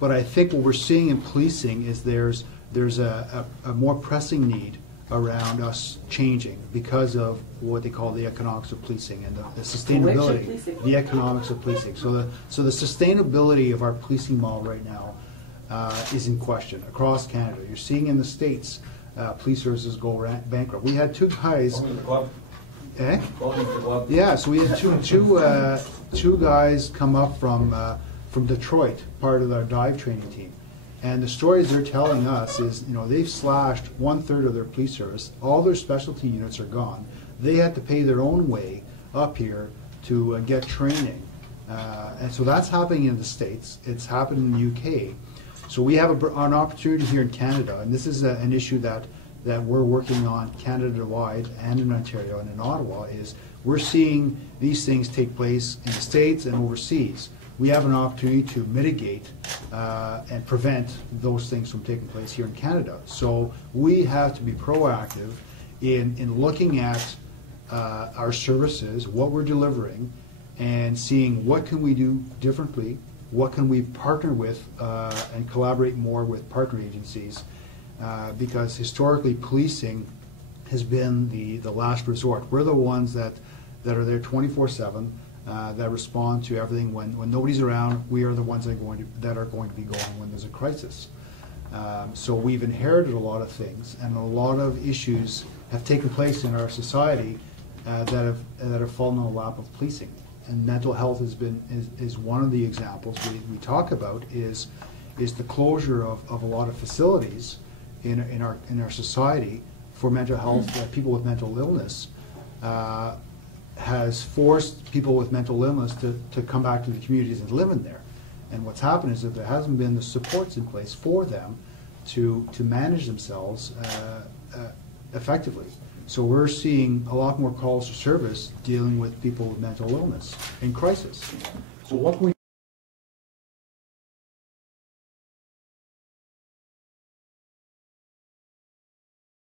But I think what we're seeing in policing is there's a more pressing need around us changing because of what they call the economics of policing and the sustainability, the economics of policing. So the sustainability of our policing model right now is in question across Canada. You're seeing in the States police services go bankrupt. We had two guys. Eh? Yeah, so we had two guys come up from Detroit, part of our dive training team. And the stories they're telling us is, they've slashed 1/3 of their police service. All their specialty units are gone. They had to pay their own way up here to get training. And so that's happening in the States. It's happened in the UK. So we have an opportunity here in Canada, and this is an issue that we're working on Canada-wide and in Ontario and in Ottawa, is we're seeing these things take place in the States and overseas. We have an opportunity to mitigate and prevent those things from taking place here in Canada. So we have to be proactive in looking at our services, what we're delivering, and seeing what can we do differently, what can we partner with and collaborate more with partner agencies, because historically policing has been the last resort. We're the ones that are there 24/7. That respond to everything when nobody's around. We are the ones that are going to be going when there's a crisis. So we've inherited a lot of things, and a lot of issues have taken place in our society that have fallen in the lap of policing. And mental health is one of the examples we talk about. Is the closure of a lot of facilities in our society for mental health, people with mental illness. Has forced people with mental illness to come back to the communities and live in there. And what's happened is that there hasn't been the supports in place for them to manage themselves effectively. So we're seeing a lot more calls for service dealing with people with mental illness in crisis. So what can we